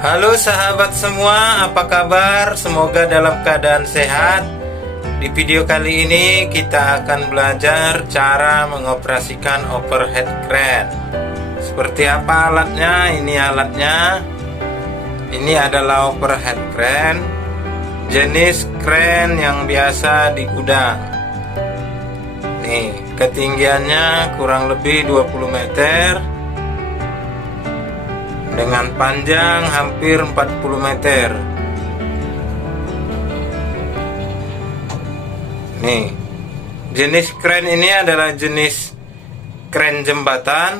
Halo sahabat semua, apa kabar? Semoga dalam keadaan sehat. Di video kali ini kita akan belajar cara mengoperasikan overhead crane. Seperti apa alatnya? Ini alatnya. Ini adalah overhead crane, jenis crane yang biasa di gudang. Nih, ketinggiannya kurang lebih 20 meter dengan panjang hampir 40 meter. Nih, jenis crane ini adalah jenis crane jembatan.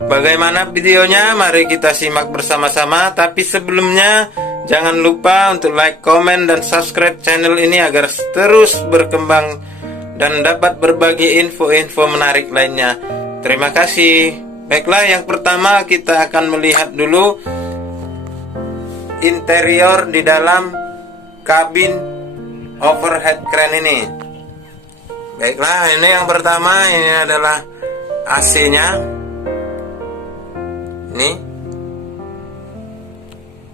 Bagaimana videonya? Mari kita simak bersama-sama. Tapi sebelumnya, jangan lupa untuk like, komen, dan subscribe channel ini agar terus berkembang dan dapat berbagi info-info menarik lainnya. Terima kasih. Baiklah, yang pertama kita akan melihat dulu interior di dalam kabin overhead crane ini. Baiklah, ini yang pertama, ini adalah AC-nya. Ini.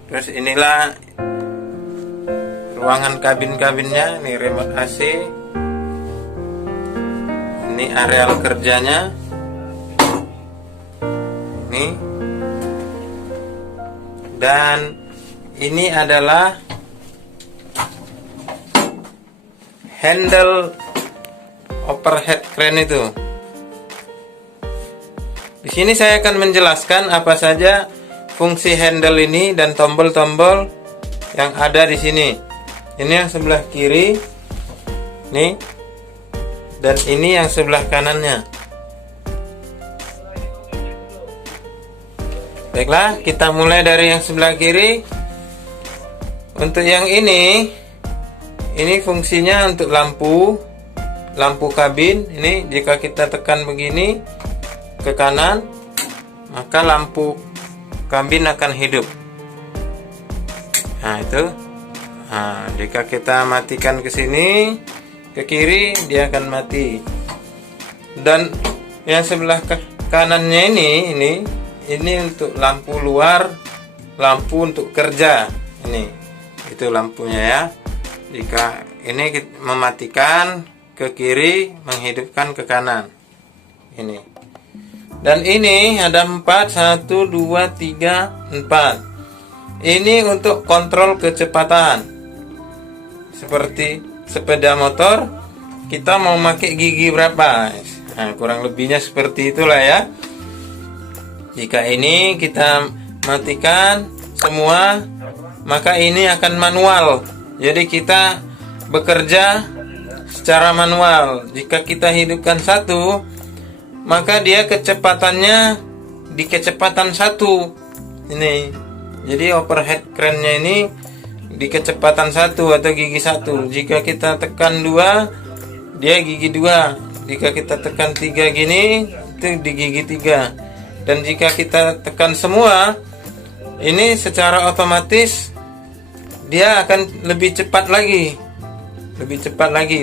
Terus inilah ruangan kabin-kabinnya, ini remote AC. Ini areal kerjanya. Nih. Dan ini adalah handle overhead crane itu. Di sini saya akan menjelaskan apa saja fungsi handle ini dan tombol-tombol yang ada di sini. Ini yang sebelah kiri, nih, dan ini yang sebelah kanannya. Baiklah, kita mulai dari yang sebelah kiri. Untuk yang ini fungsinya untuk lampu kabin. Ini jika kita tekan begini ke kanan, maka lampu kabin akan hidup. Nah, itu. Nah, jika kita matikan ke sini, ke kiri, dia akan mati. Dan yang sebelah kanannya ini untuk lampu luar, lampu untuk kerja. Ini, itu lampunya ya. Jika ini mematikan ke kiri, menghidupkan ke kanan. Ini. Dan ini ada 4, 1, 2, 3, 4. Ini untuk kontrol kecepatan. Seperti sepeda motor, kita mau pakai gigi berapa? Nah, kurang lebihnya seperti itulah ya. Jika ini kita matikan semua, maka ini akan manual. Jadi kita bekerja secara manual. Jika kita hidupkan satu, maka dia kecepatannya di kecepatan 1. Ini. Jadi overhead crane-nya ini di kecepatan 1 atau gigi 1. Jika kita tekan 2, dia gigi 2. Jika kita tekan 3 gini, itu di gigi 3. Dan jika kita tekan semua, ini secara otomatis dia akan lebih cepat lagi.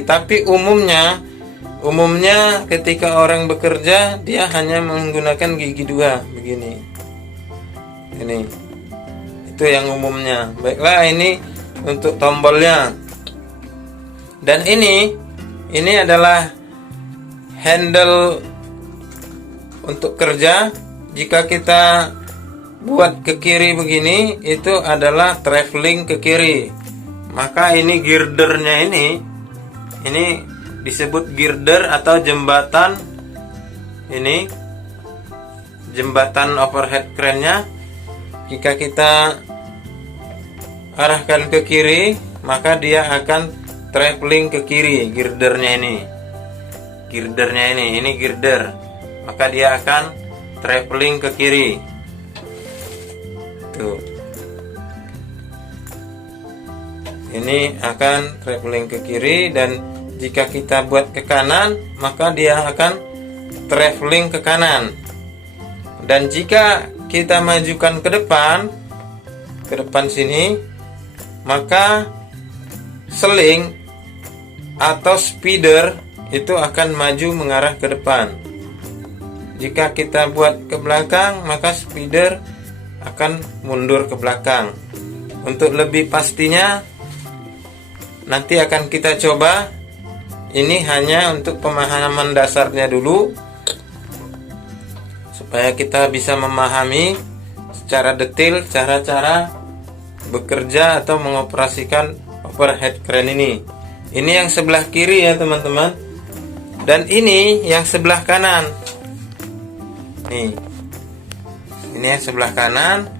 Tapi umumnya ketika orang bekerja, dia hanya menggunakan gigi 2 begini. Ini. Itu yang umumnya. Baiklah, ini untuk tombolnya. Dan ini adalah handle untuk kerja. Jika kita buat ke kiri begini, itu adalah traveling ke kiri. Maka ini girdernya ini disebut girder atau jembatan. Ini jembatan overhead crane-nya. Jika kita arahkan ke kiri, maka dia akan traveling ke kiri. Girdernya ini girder. Maka dia akan traveling ke kiri. Tuh. Ini akan traveling ke kiri, dan jika kita buat ke kanan, maka dia akan traveling ke kanan. Dan jika kita majukan ke depan sini, maka seling atau speeder itu akan maju mengarah ke depan. Jika kita buat ke belakang, maka speeder akan mundur ke belakang. Untuk lebih pastinya nanti akan kita coba. Ini hanya untuk pemahaman dasarnya dulu, supaya kita bisa memahami secara detail cara-cara bekerja atau mengoperasikan overhead crane ini. Ini yang sebelah kiri ya teman-teman, dan ini yang sebelah kanan. Nih, ini yang sebelah kanan.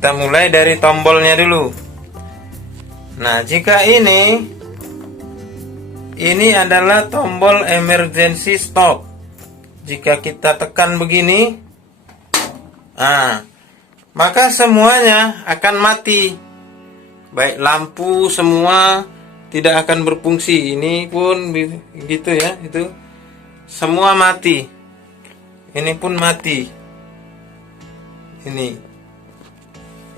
Kita mulai dari tombolnya dulu. Nah, jika ini adalah tombol emergency stop. Jika kita tekan begini, maka semuanya akan mati. Baik lampu semua tidak akan berfungsi. Ini pun begitu ya, itu semua mati. Ini pun mati.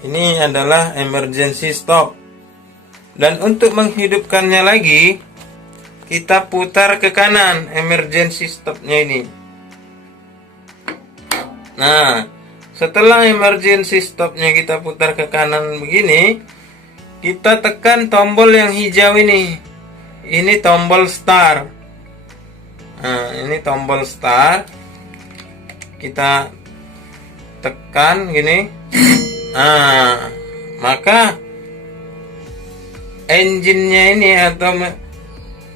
Ini adalah emergency stop. Dan untuk menghidupkannya lagi, kita putar ke kanan emergency stopnya ini. Nah, setelah emergency stopnya kita putar ke kanan begini, kita tekan tombol yang hijau ini. Ini tombol start. Nah, ini tombol start. Kita tekan gini. Maka engine-nya ini atau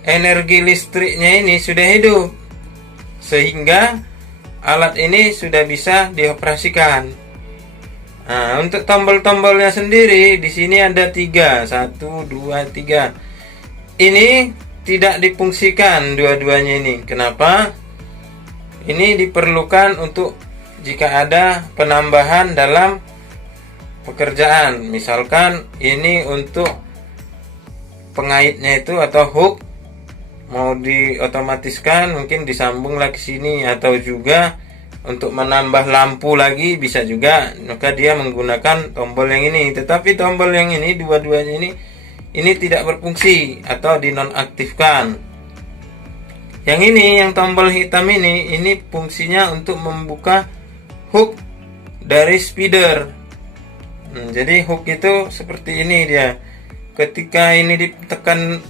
energi listriknya ini sudah hidup, sehingga alat ini sudah bisa dioperasikan. Nah, untuk tombol-tombolnya sendiri di sini ada 3, 1, 2, 3. Ini tidak difungsikan dua-duanya ini. Kenapa? Ini diperlukan untuk jika ada penambahan dalam pekerjaan. Misalkan ini untuk pengaitnya itu atau hook mau diotomatiskan, mungkin disambung lagi sini, atau juga untuk menambah lampu lagi bisa juga, maka dia menggunakan tombol yang ini. Tetapi tombol yang ini, dua-duanya ini tidak berfungsi atau dinonaktifkan. Yang ini, yang tombol hitam ini fungsinya untuk membuka hook dari speeder. Jadi hook itu seperti ini dia. Ketika ini ditekan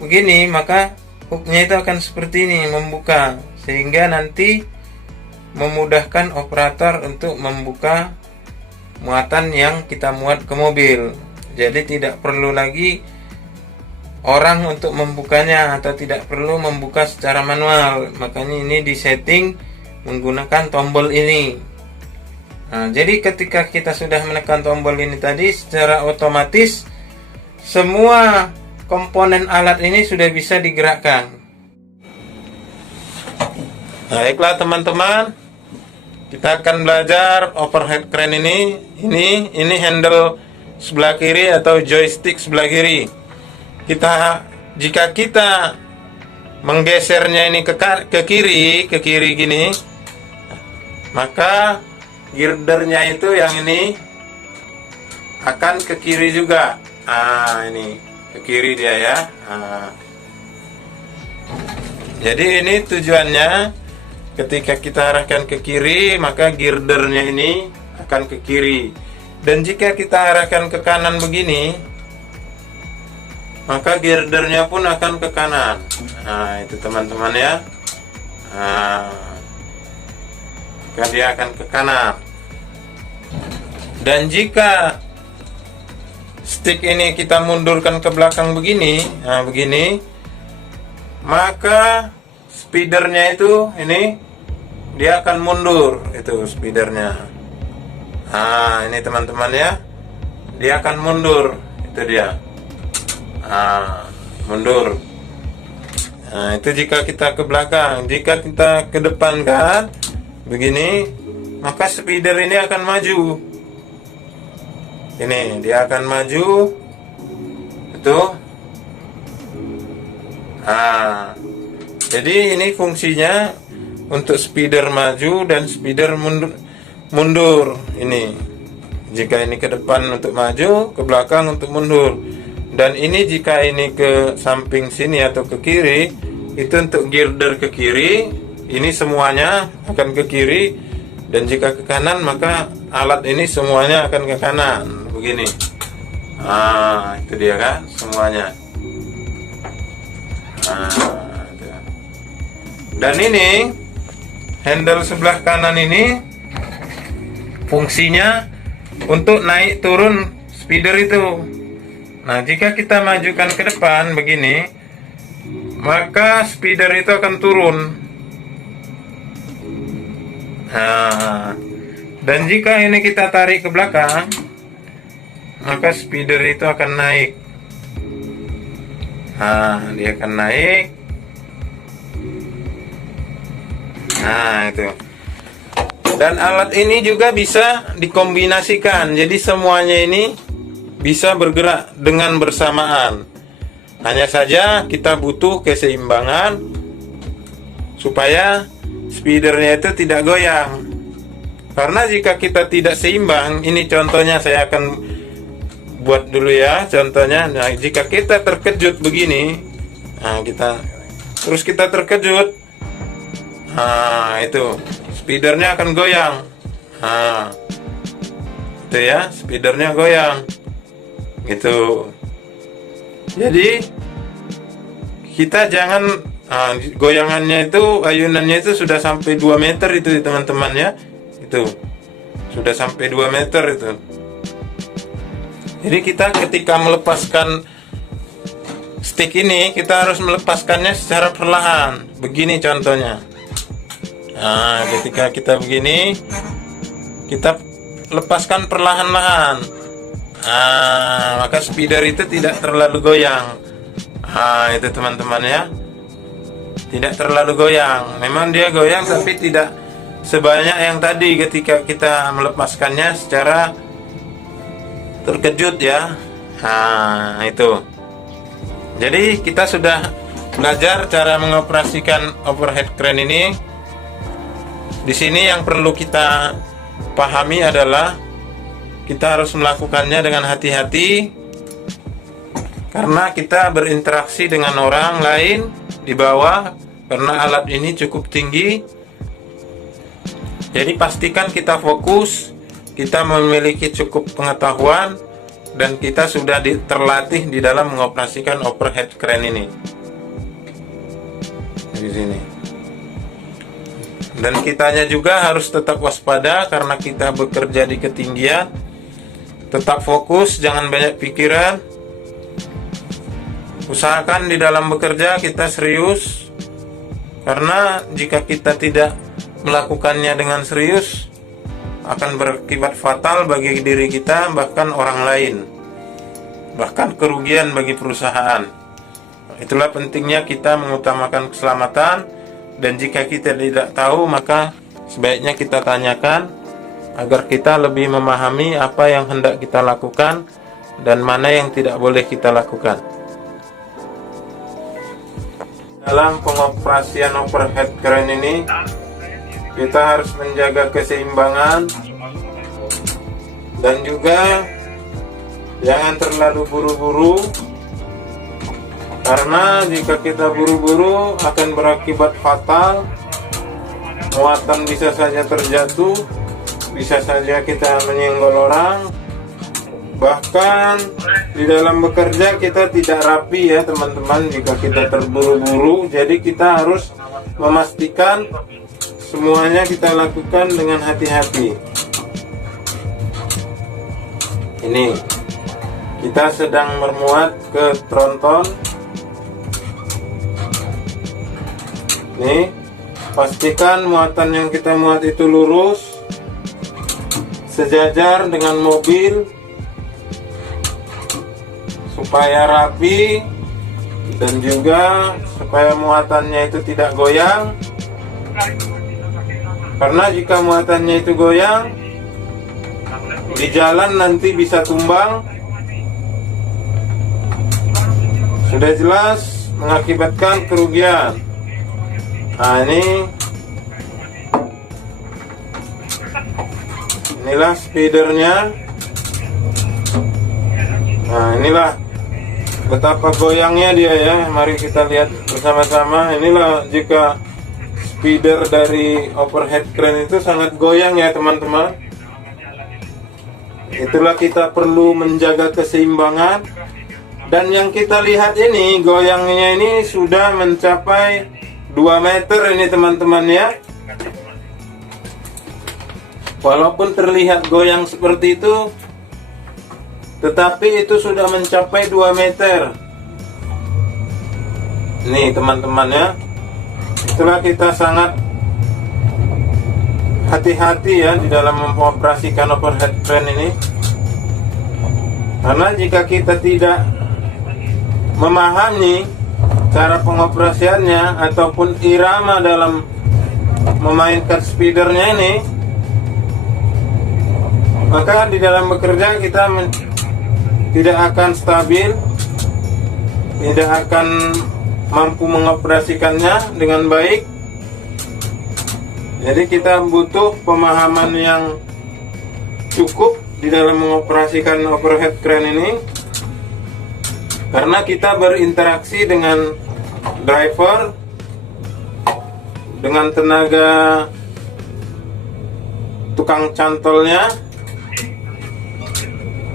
begini, maka hooknya itu akan seperti ini, membuka, sehingga nanti memudahkan operator untuk membuka muatan yang kita muat ke mobil. Jadi tidak perlu lagi orang untuk membukanya, atau tidak perlu membuka secara manual. Makanya ini disetting menggunakan tombol ini. Nah, jadi ketika kita sudah menekan tombol ini tadi, secara otomatis semua komponen alat ini sudah bisa digerakkan. Baiklah teman-teman, kita akan belajar overhead crane ini. Ini handle sebelah kiri atau joystick sebelah kiri. Jika kita menggesernya ini ke kiri gini, maka girdernya itu yang ini akan ke kiri juga. Ini ke kiri dia ya. Jadi ini tujuannya, ketika kita arahkan ke kiri, maka girdernya ini akan ke kiri. Dan jika kita arahkan ke kanan begini, maka girdernya pun akan ke kanan. Nah, itu teman-teman ya. Maka dia akan ke kanan. Dan jika stick ini kita mundurkan ke belakang begini, begini, maka speedernya itu ini dia akan mundur, itu speedernya. Ini teman-teman ya, dia akan mundur, itu dia. Mundur. Itu jika kita ke belakang. Jika kita ke depan kan begini, maka speeder ini akan maju. Ini dia akan maju, itu. Jadi ini fungsinya untuk speeder maju dan speeder mundur. Ini jika ini ke depan untuk maju, ke belakang untuk mundur. Dan ini jika ini ke samping sini atau ke kiri, itu untuk girder ke kiri. Ini semuanya akan ke kiri. Dan jika ke kanan, maka alat ini semuanya akan ke kanan begini. Itu dia kan semuanya. Itu. Dan ini handle sebelah kanan ini fungsinya untuk naik turun speeder itu. Nah, jika kita majukan ke depan begini, maka speeder itu akan turun. Nah, dan jika ini kita tarik ke belakang, maka speeder itu akan naik. Nah, dia akan naik. Nah, itu. Dan alat ini juga bisa dikombinasikan. Jadi semuanya ini bisa bergerak dengan bersamaan. Hanya saja kita butuh keseimbangan supaya speedernya itu tidak goyang. Karena jika kita tidak seimbang, ini contohnya saya akan buat dulu ya contohnya. Nah, jika kita terkejut begini, nah kita terkejut, nah itu speedernya akan goyang. Nah, itu ya, speedernya goyang gitu. Jadi kita jangan goyangannya itu, ayunannya itu sudah sampai 2 meter itu teman-teman ya. Itu sudah sampai 2 meter itu. Jadi kita ketika melepaskan stick ini, kita harus melepaskannya secara perlahan. Begini contohnya. Nah, ketika kita begini, kita lepaskan perlahan-lahan. Nah, maka speeder itu tidak terlalu goyang. Nah, itu teman-teman ya. Tidak terlalu goyang. Memang dia goyang tapi tidak sebanyak yang tadi ketika kita melepaskannya secara terkejut ya. Nah, itu. Jadi kita sudah belajar cara mengoperasikan overhead crane ini. Di sini yang perlu kita pahami adalah kita harus melakukannya dengan hati-hati karena kita berinteraksi dengan orang lain di bawah karena alat ini cukup tinggi. Jadi pastikan kita fokus, kita memiliki cukup pengetahuan dan kita sudah terlatih di dalam mengoperasikan overhead crane ini. Di sini. Dan kitanya juga harus tetap waspada karena kita bekerja di ketinggian. Tetap fokus, jangan banyak pikiran. Usahakan di dalam bekerja kita serius. Karena jika kita tidak melakukannya dengan serius, akan berakibat fatal bagi diri kita, bahkan orang lain. Bahkan kerugian bagi perusahaan. Itulah pentingnya kita mengutamakan keselamatan. Dan jika kita tidak tahu, maka sebaiknya kita tanyakan agar kita lebih memahami apa yang hendak kita lakukan dan mana yang tidak boleh kita lakukan. Dalam pengoperasian overhead crane ini, kita harus menjaga keseimbangan dan juga jangan terlalu buru-buru. Karena jika kita buru-buru akan berakibat fatal. Muatan bisa saja terjatuh, bisa saja kita menyenggol orang. Bahkan di dalam bekerja kita tidak rapi ya teman-teman jika kita terburu-buru. Jadi kita harus memastikan semuanya kita lakukan dengan hati-hati. Ini kita sedang bermuat ke tronton. Nih, pastikan muatan yang kita muat itu lurus, sejajar dengan mobil, supaya rapi dan juga supaya muatannya itu tidak goyang. Karena jika muatannya itu goyang, di jalan nanti bisa tumbang. Sudah jelas mengakibatkan kerugian. Nah, inilah speedernya. Nah, inilah betapa goyangnya dia ya. Mari kita lihat bersama-sama. Inilah jika speeder dari overhead crane itu sangat goyang ya teman-teman. Itulah kita perlu menjaga keseimbangan. Dan yang kita lihat ini, goyangnya ini sudah mencapai 2 meter ini teman-teman ya. Walaupun terlihat goyang seperti itu, tetapi itu sudah mencapai 2 meter. Nih teman-teman ya. Itulah kita sangat hati-hati ya di dalam mengoperasikan overhead crane ini. Karena jika kita tidak memahami cara pengoperasiannya ataupun irama dalam memainkan speedernya ini, maka di dalam bekerja kita tidak akan stabil, tidak akan mampu mengoperasikannya dengan baik. Jadi kita butuh pemahaman yang cukup di dalam mengoperasikan overhead crane ini, karena kita berinteraksi dengan driver, dengan tenaga tukang cantolnya.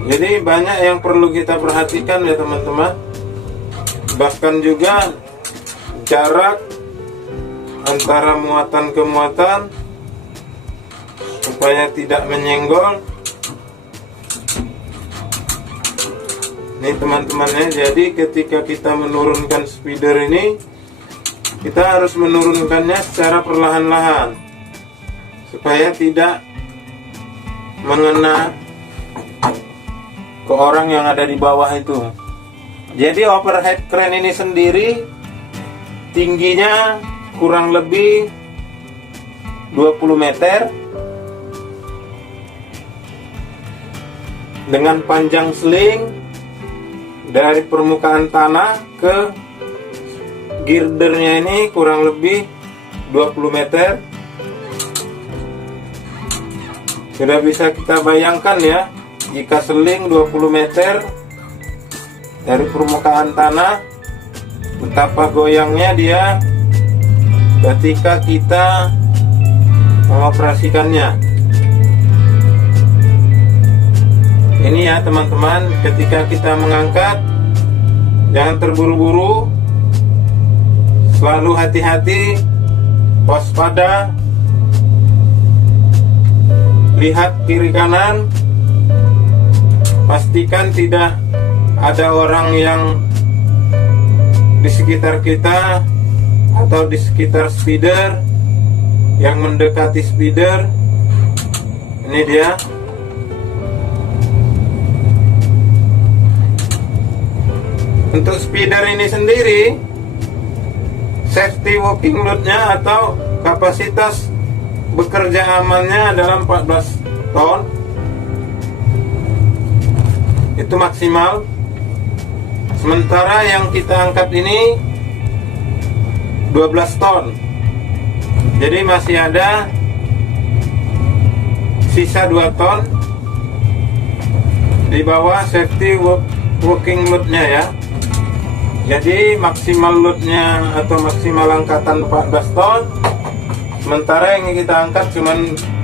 Jadi banyak yang perlu kita perhatikan ya teman-teman. Bahkan juga jarak antara muatan ke muatan supaya tidak menyenggol. Ini teman-temannya, jadi ketika kita menurunkan speeder ini, kita harus menurunkannya secara perlahan-lahan supaya tidak mengena ke orang yang ada di bawah itu. Jadi overhead crane ini sendiri tingginya kurang lebih 20 meter dengan panjang seling dari permukaan tanah ke girdernya ini kurang lebih 20 meter. Sudah bisa kita bayangkan ya, jika seling 20 meter dari permukaan tanah, betapa goyangnya dia ketika kita mengoperasikannya. Ini ya teman-teman, ketika kita mengangkat, jangan terburu-buru, selalu hati-hati, waspada, lihat kiri kanan, pastikan tidak ada orang yang di sekitar kita atau di sekitar speeder yang mendekati speeder. Ini dia. Untuk speeder ini sendiri, safety working load-nya atau kapasitas bekerja amannya adalah 14 ton. Itu maksimal. Sementara yang kita angkat ini 12 ton. Jadi masih ada sisa 2 ton di bawah safety working load-nya ya. Jadi maksimal load-nya atau maksimal angkatan 14 ton. Sementara yang kita angkat cuma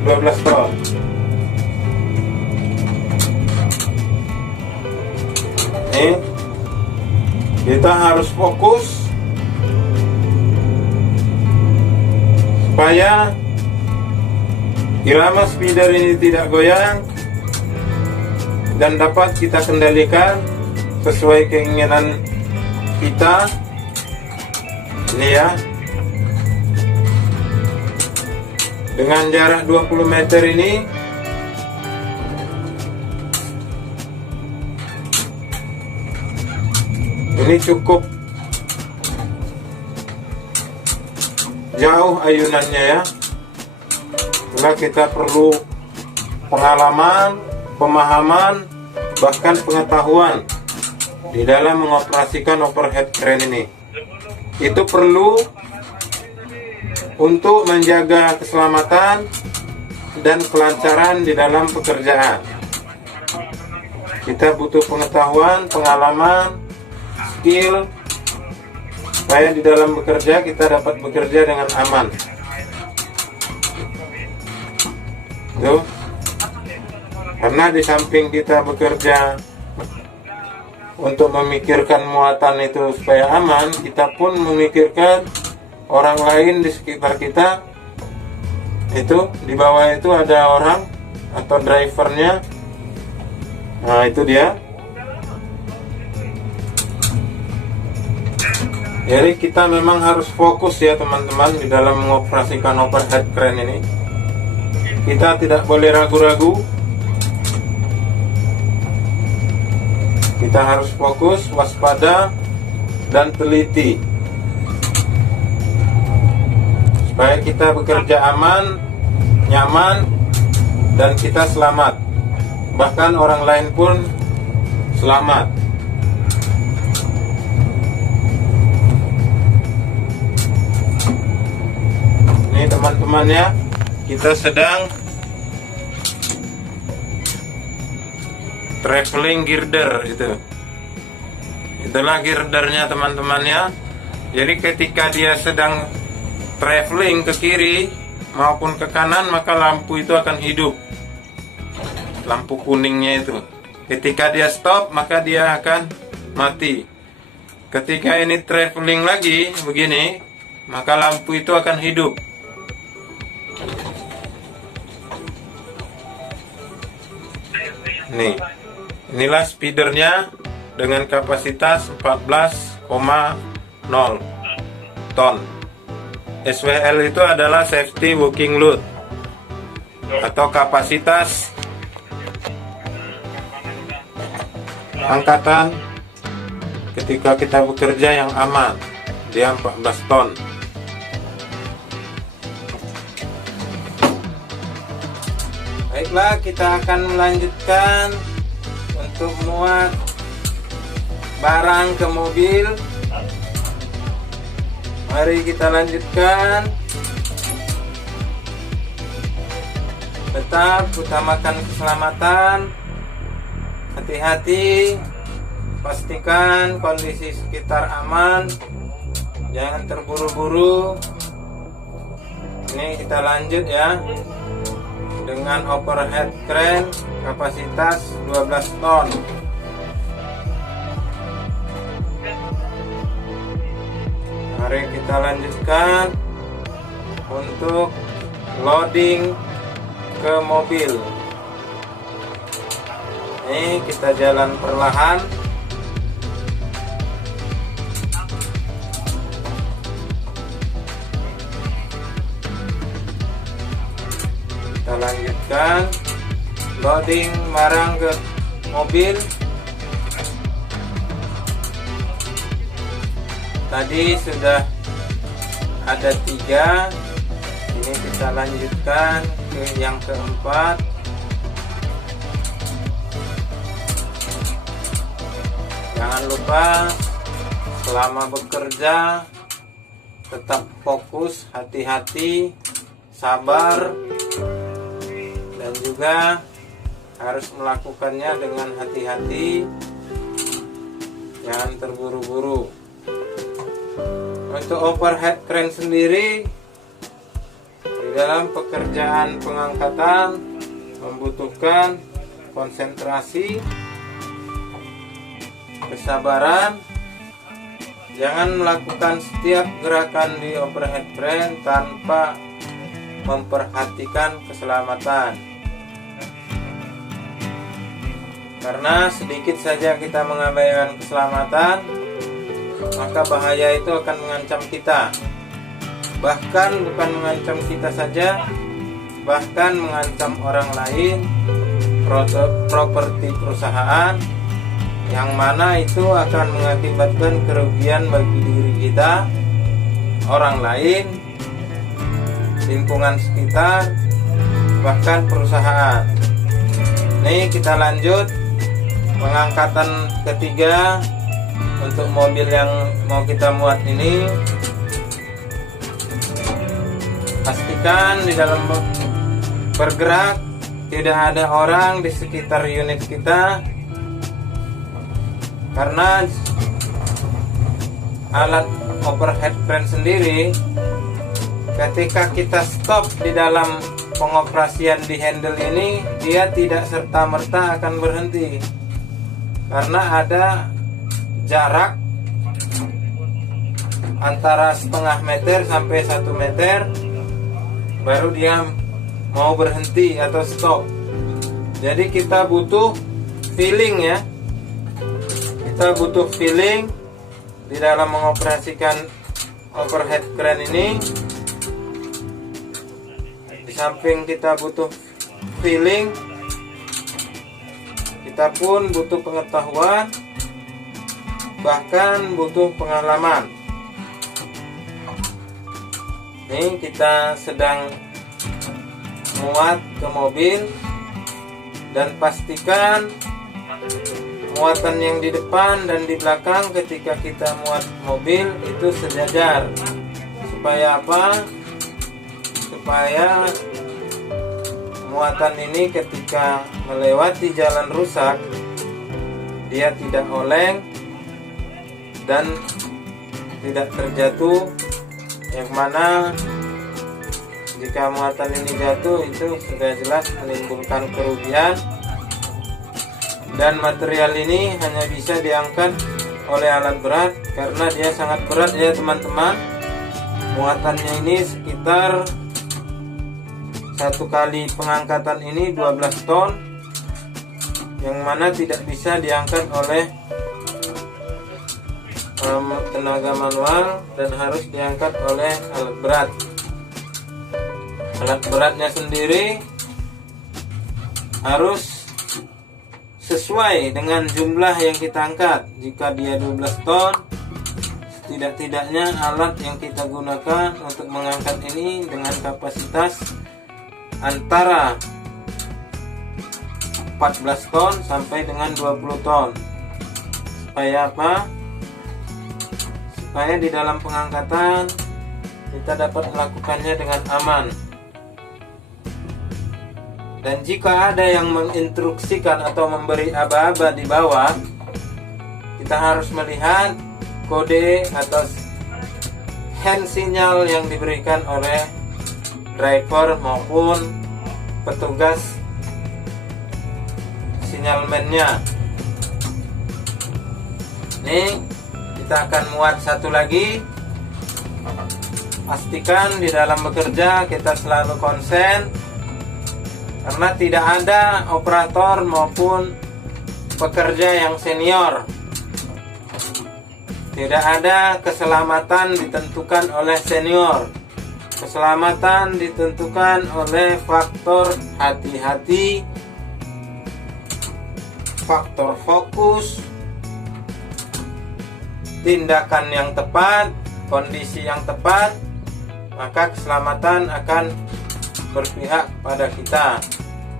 12 ton. Nih, kita harus fokus supaya irama speeder ini tidak goyang dan dapat kita kendalikan sesuai keinginan kita. Ini ya, dengan jarak 20 meter ini cukup jauh ayunannya ya. Karena kita perlu pengalaman, pemahaman, bahkan pengetahuan di dalam mengoperasikan overhead crane ini. Itu perlu untuk menjaga keselamatan dan kelancaran di dalam pekerjaan. Kita butuh pengetahuan, pengalaman, skill, supaya di dalam bekerja kita dapat bekerja dengan aman. Tuh. Karena di samping kita bekerja untuk memikirkan muatan itu supaya aman, kita pun memikirkan orang lain di sekitar kita. Itu di bawah itu ada orang atau drivernya. Nah, itu dia. Jadi kita memang harus fokus ya teman-teman di dalam mengoperasikan overhead crane ini. Kita tidak boleh ragu-ragu. Kita harus fokus, waspada, dan teliti supaya kita bekerja aman, nyaman, dan kita selamat. Bahkan orang lain pun selamat. Ini teman-teman ya, kita sedang traveling girder itu. Itulah girdernya teman-teman ya. Jadi ketika dia sedang traveling ke kiri maupun ke kanan, maka lampu itu akan hidup. Lampu kuningnya itu. Ketika dia stop, maka dia akan mati. Ketika ini traveling lagi begini, maka lampu itu akan hidup. Nih, inilah speedernya dengan kapasitas 14,0 ton. SWL itu adalah safety working load atau kapasitas angkatan ketika kita bekerja yang aman. Dia 14 ton. Baiklah, kita akan melanjutkan untuk muat barang ke mobil. Mari kita lanjutkan. Tetap utamakan keselamatan. Hati-hati. Pastikan kondisi sekitar aman. Jangan terburu-buru. Ini kita lanjut ya, dengan overhead crane kapasitas 12 ton. Mari kita lanjutkan untuk loading ke mobil. Ini kita jalan perlahan. Kita lanjutkan loading barang ke mobil. Tadi sudah ada 3. Ini kita lanjutkan ke yang keempat. Jangan lupa selama bekerja tetap fokus, hati-hati, sabar, dan juga harus melakukannya dengan hati-hati. Jangan terburu-buru. Untuk overhead crane sendiri, di dalam pekerjaan pengangkatan membutuhkan konsentrasi, kesabaran. Jangan melakukan setiap gerakan di overhead crane tanpa memperhatikan keselamatan. Karena sedikit saja kita mengabaikan keselamatan, maka bahaya itu akan mengancam kita. Bahkan bukan mengancam kita saja, bahkan mengancam orang lain, properti perusahaan, yang mana itu akan mengakibatkan kerugian bagi diri kita, orang lain, lingkungan sekitar, bahkan perusahaan. Nih kita lanjut pengangkatan ketiga untuk mobil yang mau kita muat ini. Pastikan di dalam bergerak tidak ada orang di sekitar unit kita, karena alat overhead crane sendiri ketika kita stop di dalam pengoperasian di handle ini dia tidak serta-merta akan berhenti, karena ada jarak antara setengah meter sampai 1 meter baru dia mau berhenti atau stop. Jadi kita butuh feeling ya, kita butuh feeling di dalam mengoperasikan overhead crane ini. Di samping kita butuh feeling, kita pun butuh pengetahuan, bahkan butuh pengalaman. Ini kita sedang muat ke mobil, dan pastikan muatan yang di depan dan di belakang ketika kita muat mobil itu sejajar. Supaya apa? Supaya muatan ini ketika melewati jalan rusak dia tidak oleng dan tidak terjatuh, yang mana jika muatan ini jatuh itu sudah jelas menimbulkan kerugian. Dan material ini hanya bisa diangkat oleh alat berat karena dia sangat berat ya teman-teman. Muatannya ini sekitar satu kali pengangkatan ini 12 ton, yang mana tidak bisa diangkat oleh tenaga manual dan harus diangkat oleh alat berat. Alat beratnya sendiri harus sesuai dengan jumlah yang kita angkat. Jika dia 12 ton, setidak-tidaknya alat yang kita gunakan untuk mengangkat ini dengan kapasitas antara 14 ton sampai dengan 20 ton. Supaya apa? Supaya di dalam pengangkatan kita dapat melakukannya dengan aman. Dan jika ada yang menginstruksikan atau memberi aba-aba di bawah, kita harus melihat kode atau hand sinyal yang diberikan oleh driver maupun petugas sinyalmennya. Nih, kita akan muat satu lagi. Pastikan di dalam bekerja kita selalu konsen, karena tidak ada operator maupun pekerja yang senior. Tidak ada keselamatan ditentukan oleh senior. Keselamatan ditentukan oleh faktor hati-hati, faktor fokus, tindakan yang tepat, kondisi yang tepat, maka keselamatan akan berpihak pada kita.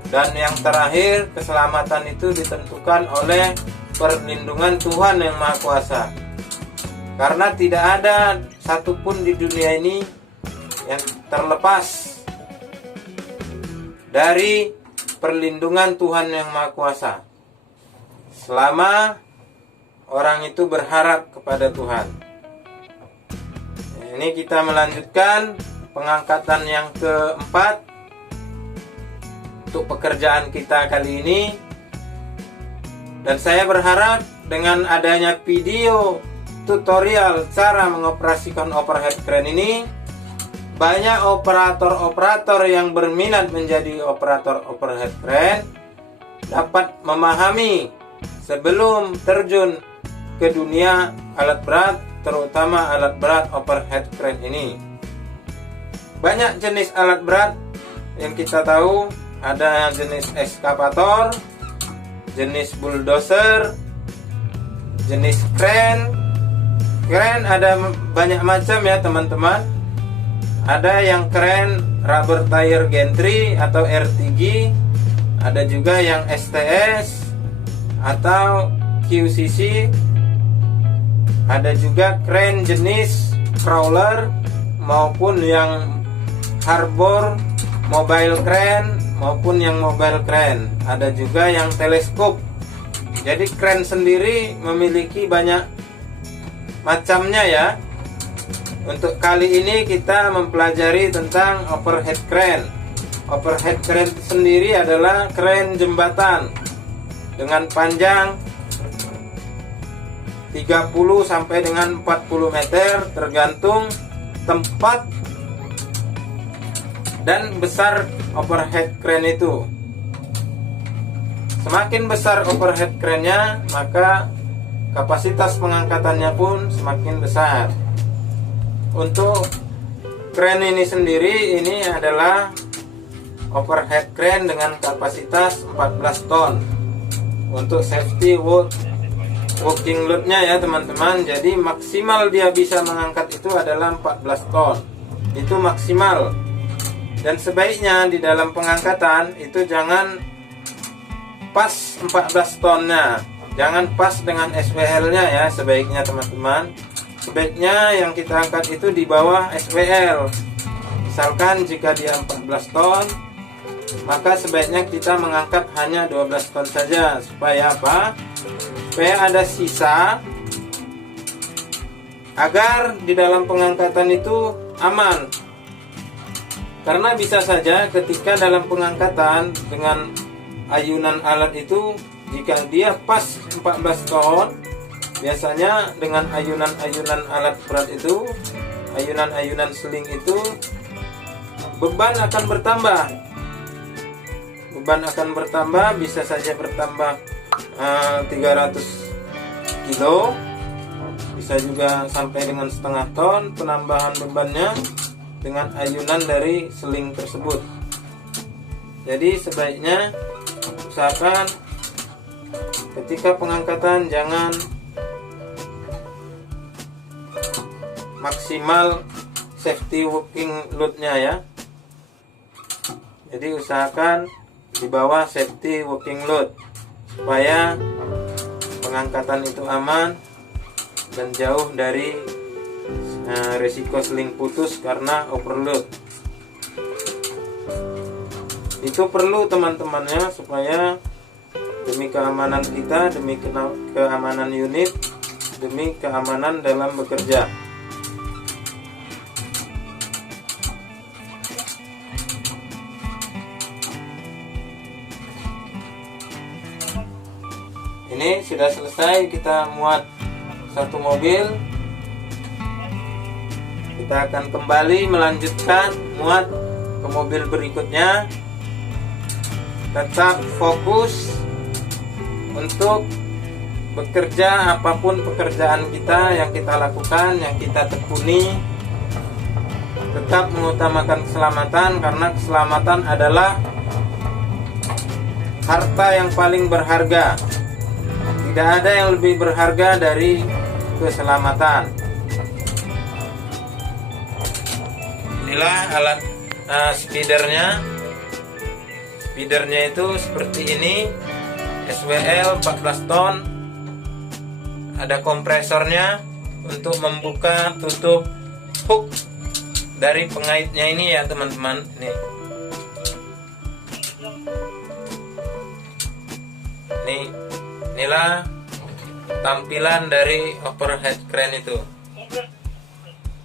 Dan yang terakhir, keselamatan itu ditentukan oleh perlindungan Tuhan yang Maha Kuasa. Karena tidak ada satupun di dunia ini yang terlepas dari perlindungan Tuhan yang Maha Kuasa, selama orang itu berharap kepada Tuhan. Ini kita melanjutkan pengangkatan yang keempat untuk pekerjaan kita kali ini. Dan saya berharap dengan adanya video tutorial cara mengoperasikan overhead crane ini, banyak operator-operator yang berminat menjadi operator overhead crane dapat memahami sebelum terjun ke dunia alat berat, terutama alat berat overhead crane ini. Banyak jenis alat berat yang kita tahu, ada jenis eskavator, jenis bulldozer, jenis crane. Crane ada banyak macam ya teman-teman. Ada yang crane rubber tire gantry atau RTG, ada juga yang STS atau QCC, ada juga crane jenis crawler maupun yang harbor, mobile crane maupun yang mobile crane, ada juga yang teleskop. Jadi crane sendiri memiliki banyak macamnya ya. Untuk kali ini kita mempelajari tentang overhead crane. Overhead crane sendiri adalah crane jembatan dengan panjang 30 sampai dengan 40 meter tergantung tempat dan besar overhead crane itu. Semakin besar overhead crane-nya, maka kapasitas pengangkatannya pun semakin besar. Untuk crane ini sendiri, ini adalah overhead crane dengan kapasitas 14 ton. Untuk safety working load-nya ya teman-teman. Jadi maksimal dia bisa mengangkat itu adalah 14 ton. Itu maksimal. Dan sebaiknya di dalam pengangkatan itu jangan pas 14 tonnya, jangan pas dengan SWL-nya ya. Sebaiknya teman-teman, sebaiknya yang kita angkat itu di bawah SWL. Misalkan jika dia 14 ton, maka sebaiknya kita mengangkat hanya 12 ton saja. Supaya apa? Supaya ada sisa, agar di dalam pengangkatan itu aman. Karena bisa saja ketika dalam pengangkatan dengan ayunan alat itu, jika dia pas 14 ton, biasanya dengan ayunan-ayunan alat berat itu, ayunan-ayunan seling itu, beban akan bertambah. Beban akan bertambah, bisa saja bertambah 300 kilo, bisa juga sampai dengan setengah ton penambahan bebannya dengan ayunan dari seling tersebut. Jadi sebaiknya usahakan ketika pengangkatan jangan maksimal safety working load-nya ya. Jadi usahakan di bawah safety working load supaya pengangkatan itu aman dan jauh dari risiko seling putus karena overload. Itu perlu teman-temannya, supaya demi keamanan kita, demi keamanan unit, demi keamanan dalam bekerja. Ini sudah selesai kita muat satu mobil. Kita akan kembali melanjutkan muat ke mobil berikutnya. Tetap fokus untuk bekerja, apapun pekerjaan kita yang kita lakukan, yang kita tekuni. Tetap mengutamakan keselamatan, karena keselamatan adalah harta yang paling berharga. Tidak ada yang lebih berharga dari keselamatan. Inilah alat speedernya. Speedernya itu seperti ini, SWL 14 ton. Ada kompresornya untuk membuka tutup hook dari pengaitnya ini ya teman-teman. Inilah tampilan dari overhead crane itu.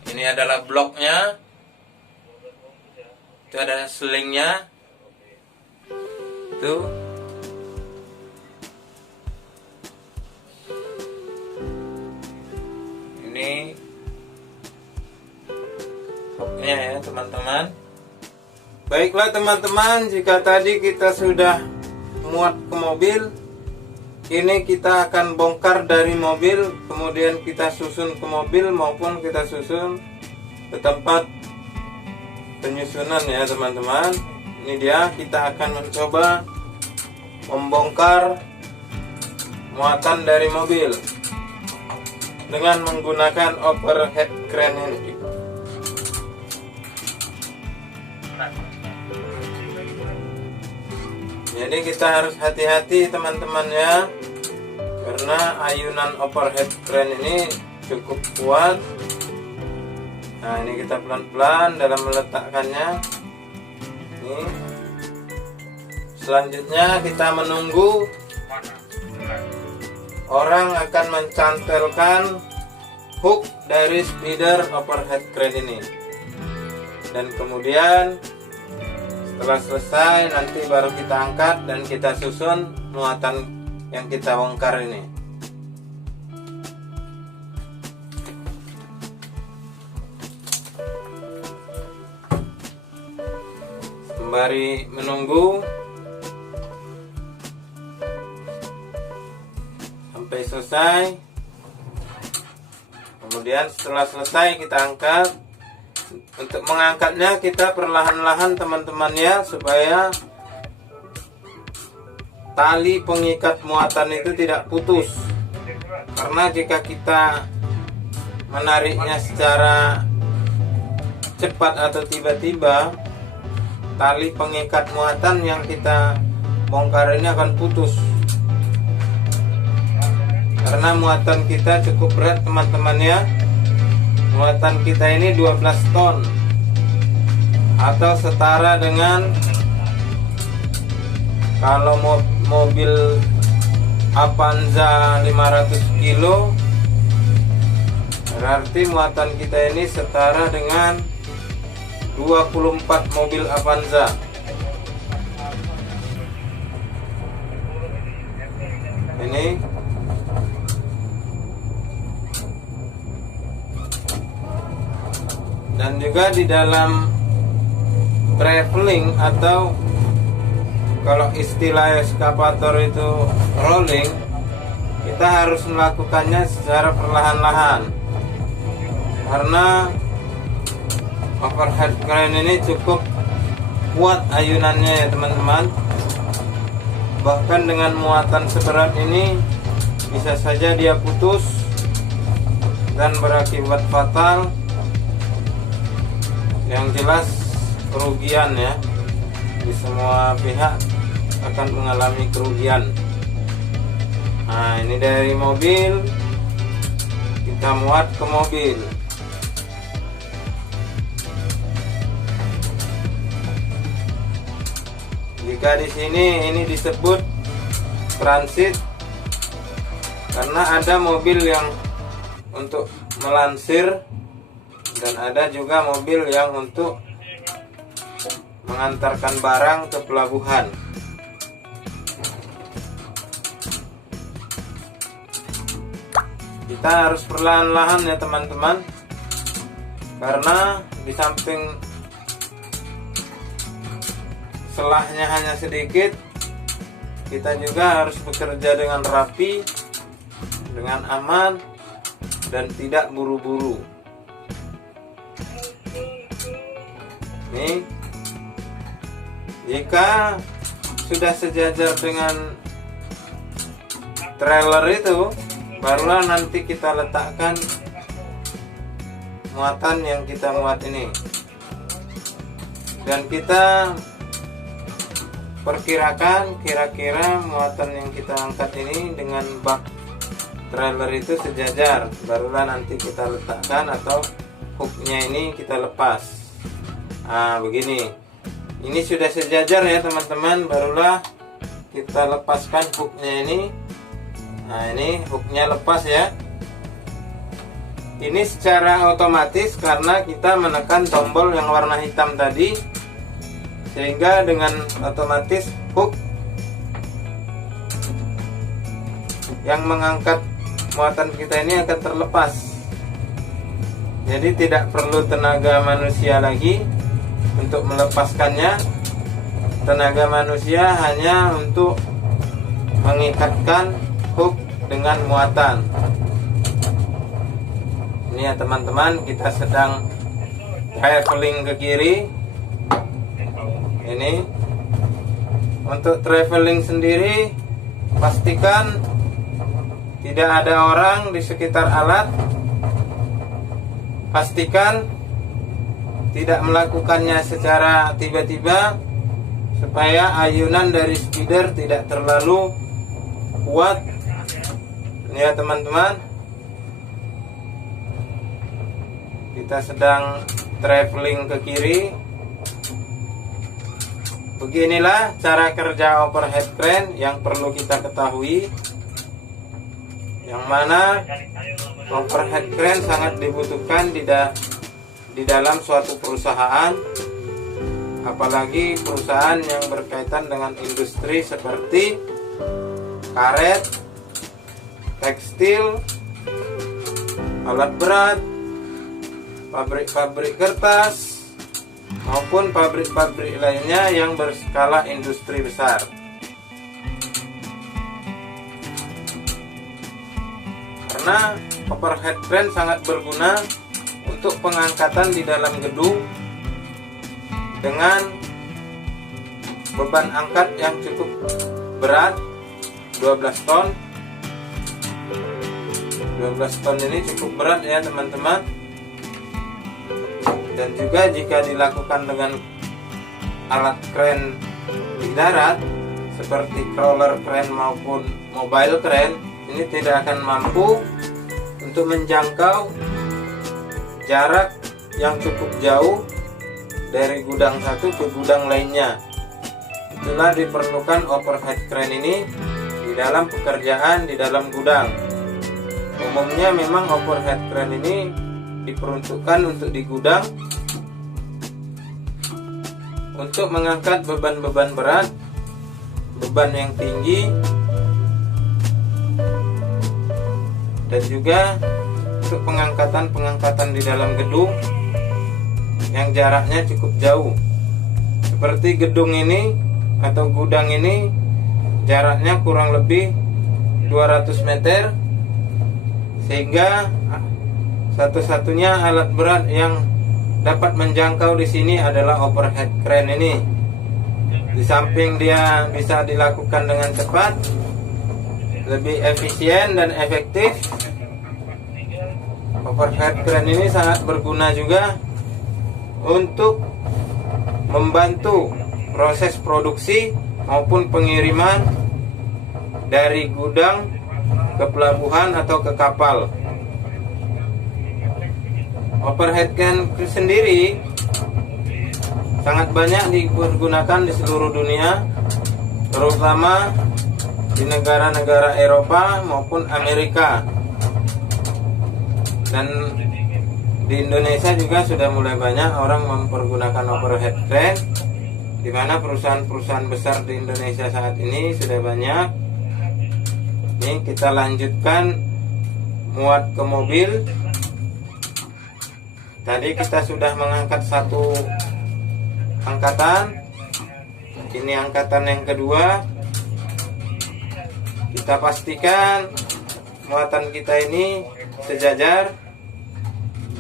Ini adalah bloknya. Itu ada selingnya. Tuh. Ini hooknya ya teman-teman. Baiklah teman-teman, jika tadi kita sudah muat ke mobil, ini kita akan bongkar dari mobil, kemudian kita susun ke mobil maupun kita susun ke tempat penyusunan ya teman-teman. Ini dia, kita akan mencoba membongkar muatan dari mobil dengan menggunakan overhead crane ini. Jadi kita harus hati-hati teman-teman ya, karena ayunan overhead crane ini cukup kuat. Nah, ini kita pelan-pelan dalam meletakkannya. Ini. Selanjutnya kita menunggu orang akan mencantelkan hook dari speeder overhead crane ini. Dan kemudian Setelah selesai nanti baru kita angkat dan kita susun muatan yang kita bongkar ini. Sembari menunggu sampai selesai, kemudian setelah selesai kita angkat. Untuk mengangkatnya kita perlahan-lahan teman-teman ya, supaya tali pengikat muatan itu tidak putus. Karena jika kita menariknya secara cepat atau tiba-tiba, tali pengikat muatan yang kita bongkar ini akan putus. Karena muatan kita cukup berat teman-teman ya. Muatan kita ini 12 ton atau setara dengan, kalau mobil Avanza 500 kilo, berarti muatan kita ini setara dengan 24 mobil Avanza. Ini dan juga di dalam traveling, atau kalau istilah eskavator itu rolling, kita harus melakukannya secara perlahan-lahan. Karena overhead crane ini cukup kuat ayunannya ya teman-teman. Bahkan dengan muatan seberat ini bisa saja dia putus dan berakibat fatal. Yang jelas kerugian ya, di semua pihak akan mengalami kerugian. Nah, ini dari mobil kita muat ke mobil. Jika di sini ini disebut transit, karena ada mobil yang untuk melansir dan ada juga mobil yang untuk mengantarkan barang ke pelabuhan. Kita harus perlahan-lahan ya teman-teman, karena di samping selahnya hanya sedikit, kita juga harus bekerja dengan rapi, dengan aman, dan tidak buru-buru. Nih, jika sudah sejajar dengan trailer itu, barulah nanti kita letakkan muatan yang kita muat ini, dan kita perkirakan kira-kira muatan yang kita angkat ini dengan bak trailer itu sejajar, barulah nanti kita letakkan atau hooknya ini kita lepas. Nah begini, ini sudah sejajar ya teman-teman, barulah kita lepaskan hooknya ini. Nah ini hooknya lepas ya. Ini secara otomatis karena kita menekan tombol yang warna hitam tadi, sehingga dengan otomatis hook yang mengangkat muatan kita ini akan terlepas. Jadi tidak perlu tenaga manusia lagi untuk melepaskannya. Tenaga manusia hanya untuk mengikatkan hook dengan muatan. Ini ya teman-teman, kita sedang traveling ke kiri. Ini untuk traveling sendiri, pastikan tidak ada orang di sekitar alat. Pastikan tidak melakukannya secara tiba-tiba, supaya ayunan dari speeder tidak terlalu kuat. Ini ya teman-teman, kita sedang traveling ke kiri. Beginilah cara kerja overhead crane yang perlu kita ketahui, yang mana overhead crane sangat dibutuhkan di dalam suatu perusahaan apalagi perusahaan yang berkaitan dengan industri seperti karet, tekstil, alat berat, pabrik-pabrik kertas, maupun pabrik-pabrik lainnya yang berskala industri besar. Karena overhead crane sangat berguna untuk pengangkatan di dalam gedung dengan beban angkat yang cukup berat, 12 ton. 12 ton ini cukup berat ya teman-teman. Dan juga jika dilakukan dengan alat crane di darat seperti crawler crane maupun mobile crane, ini tidak akan mampu untuk menjangkau jarak yang cukup jauh dari gudang satu ke gudang lainnya. Itulah diperlukan overhead crane ini di dalam pekerjaan di dalam gudang. Umumnya memang overhead crane ini diperuntukkan untuk di gudang untuk mengangkat beban-beban berat, beban yang tinggi, dan juga untuk pengangkatan di dalam gedung yang jaraknya cukup jauh. Seperti gedung ini atau gudang ini jaraknya kurang lebih 200 meter, sehingga satu-satunya alat berat yang dapat menjangkau di sini adalah overhead crane ini. Di samping dia bisa dilakukan dengan cepat, lebih efisien dan efektif, overhead crane ini sangat berguna juga untuk membantu proses produksi maupun pengiriman dari gudang ke pelabuhan atau ke kapal. Overhead crane sendiri sangat banyak digunakan di seluruh dunia, terutama di negara-negara Eropa maupun Amerika. Dan di Indonesia juga sudah mulai banyak orang mempergunakan overhead crane, di mana perusahaan-perusahaan besar di Indonesia saat ini sudah banyak. Ini kita lanjutkan muat ke mobil. Tadi kita sudah mengangkat satu angkatan, ini angkatan yang kedua. Kita pastikan muatan kita ini sejajar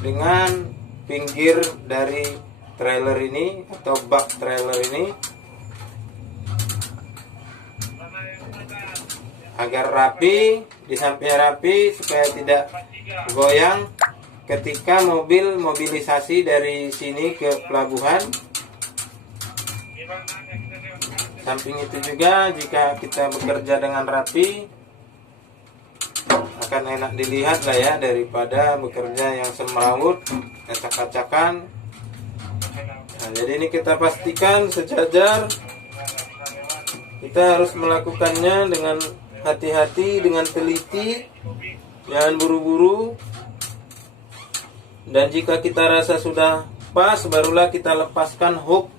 dengan pinggir dari trailer ini atau bak trailer ini, agar rapi, di sampingnya rapi supaya tidak goyang ketika mobil mobilisasi dari sini ke pelabuhan. Samping itu juga jika kita bekerja dengan rapi akan enak dilihat lah ya, daripada bekerja yang semrawut, acak-acakan. Nah, jadi ini kita pastikan sejajar. Kita harus melakukannya dengan hati-hati, dengan teliti, jangan buru-buru. Dan jika kita rasa sudah pas, barulah kita lepaskan hook.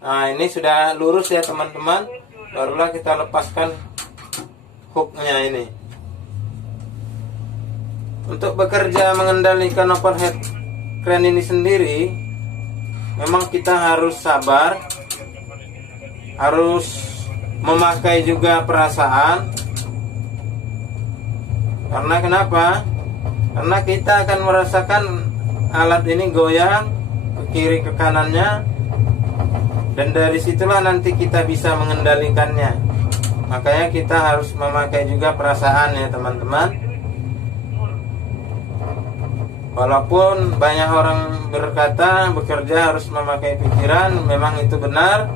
Nah, ini sudah lurus ya teman-teman, barulah kita lepaskan hooknya ini. Untuk bekerja mengendalikan overhead crane ini sendiri, memang kita harus sabar, harus memakai juga perasaan. Karena kenapa? Karena kita akan merasakan alat ini goyang ke kiri ke kanannya, dan dari situlah nanti kita bisa mengendalikannya. Makanya kita harus memakai juga perasaan ya teman-teman. Walaupun banyak orang berkata bekerja harus memakai pikiran, memang itu benar.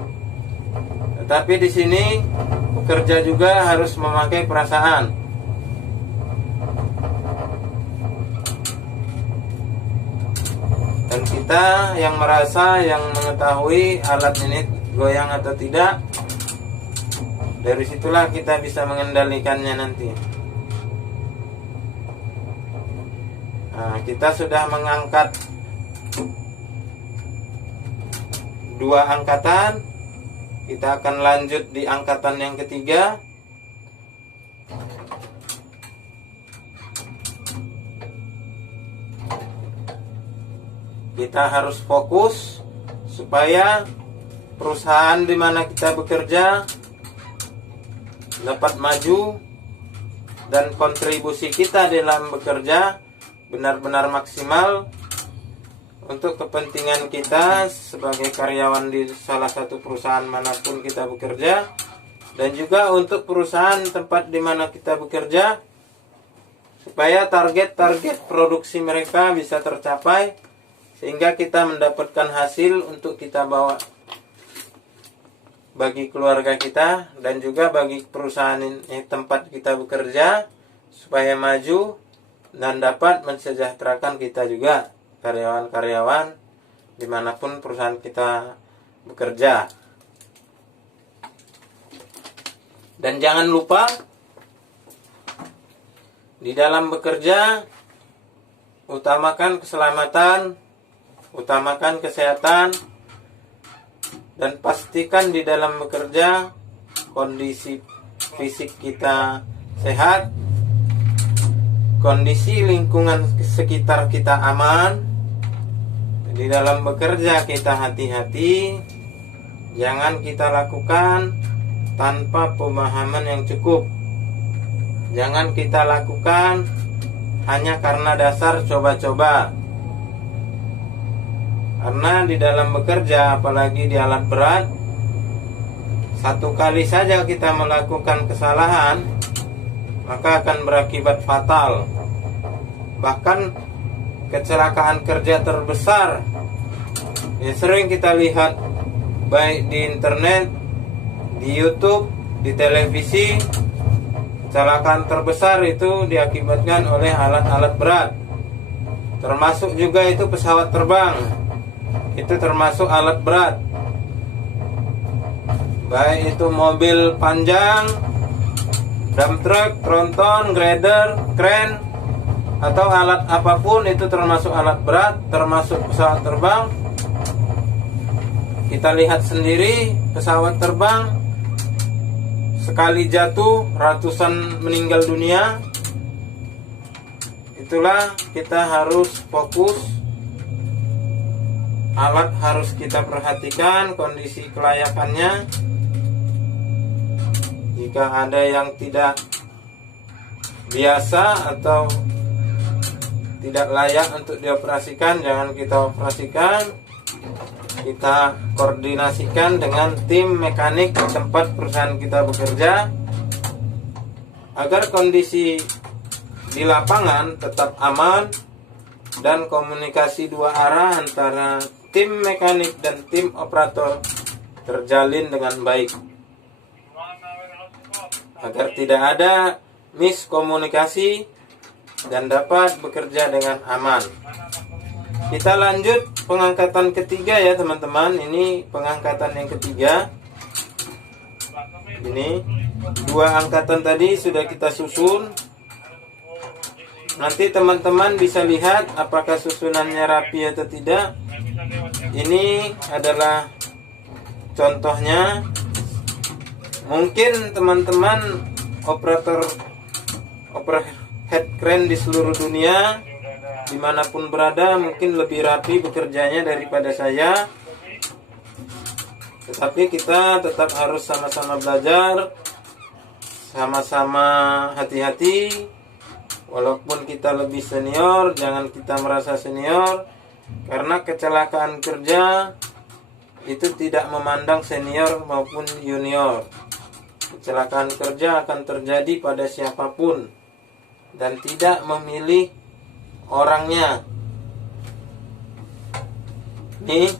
Tetapi di sini bekerja juga harus memakai perasaan. Dan kita yang merasa, yang mengetahui alat ini goyang atau tidak, dari situlah kita bisa mengendalikannya nanti. Nah, kita sudah mengangkat 2 2 angkatan. Kita akan lanjut di angkatan yang ketiga. Kita harus fokus supaya perusahaan di mana kita bekerja dapat maju dan kontribusi kita dalam bekerja benar-benar maksimal untuk kepentingan kita sebagai karyawan di salah satu perusahaan manapun kita bekerja, dan juga untuk perusahaan tempat di mana kita bekerja, supaya target-target produksi mereka bisa tercapai sehingga kita mendapatkan hasil untuk kita bawa bagi keluarga kita dan juga bagi perusahaan tempat kita bekerja, supaya maju dan dapat mensejahterakan kita juga, karyawan-karyawan dimanapun perusahaan kita bekerja. Dan jangan lupa di dalam bekerja utamakan keselamatan, utamakan kesehatan, dan pastikan di dalam bekerja kondisi fisik kita sehat, kondisi lingkungan sekitar kita aman. Di dalam bekerja kita hati-hati, jangan kita lakukan tanpa pemahaman yang cukup. Jangan kita lakukan hanya karena dasar coba-coba. Karena di dalam bekerja, apalagi di alat berat, satu kali saja kita melakukan kesalahan, maka akan berakibat fatal. Bahkan kecelakaan kerja terbesar yang sering kita lihat baik di internet, di YouTube, di televisi, kecelakaan terbesar itu diakibatkan oleh alat-alat berat. Termasuk juga itu pesawat terbang, itu termasuk alat berat. Baik itu mobil panjang, dump truck, tronton, grader, kren, atau alat apapun, itu termasuk alat berat, termasuk pesawat terbang. Kita lihat sendiri pesawat terbang, sekali jatuh ratusan meninggal dunia. Itulah kita harus fokus, alat harus kita perhatikan kondisi kelayakannya. Jika ada yang tidak biasa atau tidak layak untuk dioperasikan, jangan kita operasikan. Kita koordinasikan dengan tim mekanik di tempat perusahaan kita bekerja, agar kondisi di lapangan tetap aman dan komunikasi 2 arah antara tim mekanik dan tim operator terjalin dengan baik, agar tidak ada miskomunikasi dan dapat bekerja dengan aman. Kita lanjut pengangkatan ketiga ya teman-teman. Ini pengangkatan yang ketiga. Ini 2 angkatan tadi sudah kita susun. Nanti teman-teman bisa lihat apakah susunannya rapi atau tidak. Ini adalah contohnya. Mungkin teman-teman operator head crane di seluruh dunia, dimanapun berada, mungkin lebih rapi bekerjanya daripada saya. Tetapi kita tetap harus sama-sama belajar, sama-sama hati-hati. Walaupun kita lebih senior, jangan kita merasa senior, karena kecelakaan kerja itu tidak memandang senior maupun junior. Kecelakaan kerja akan terjadi pada siapapun dan tidak memilih orangnya. Nih,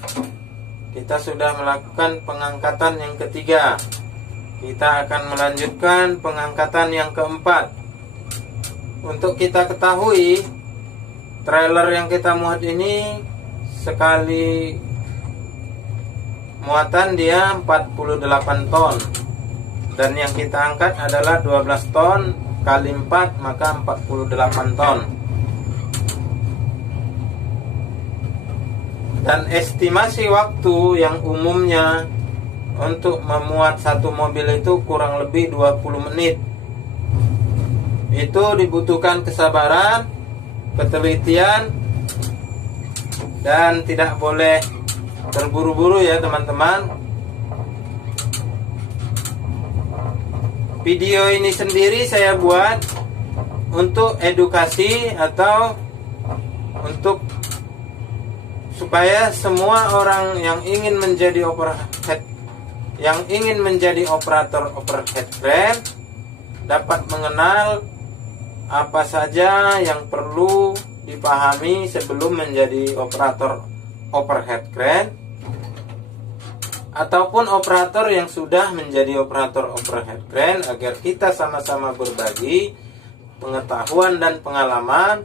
kita sudah melakukan pengangkatan yang ketiga. Kita akan melanjutkan pengangkatan yang keempat. Untuk kita ketahui, trailer yang kita muat ini sekali muatan dia 48 ton. Dan yang kita angkat adalah 12 ton kali 4, maka 48 ton. Dan estimasi waktu yang umumnya untuk memuat satu mobil itu kurang lebih 20 menit. Itu dibutuhkan kesabaran, ketelitian, dan tidak boleh terburu-buru ya teman-teman. Video ini sendiri saya buat untuk edukasi atau untuk supaya semua orang yang ingin menjadi operator overhead crane dapat mengenal apa saja yang perlu dipahami sebelum menjadi operator overhead crane ataupun operator yang sudah menjadi operator overhead crane, agar kita sama-sama berbagi pengetahuan dan pengalaman,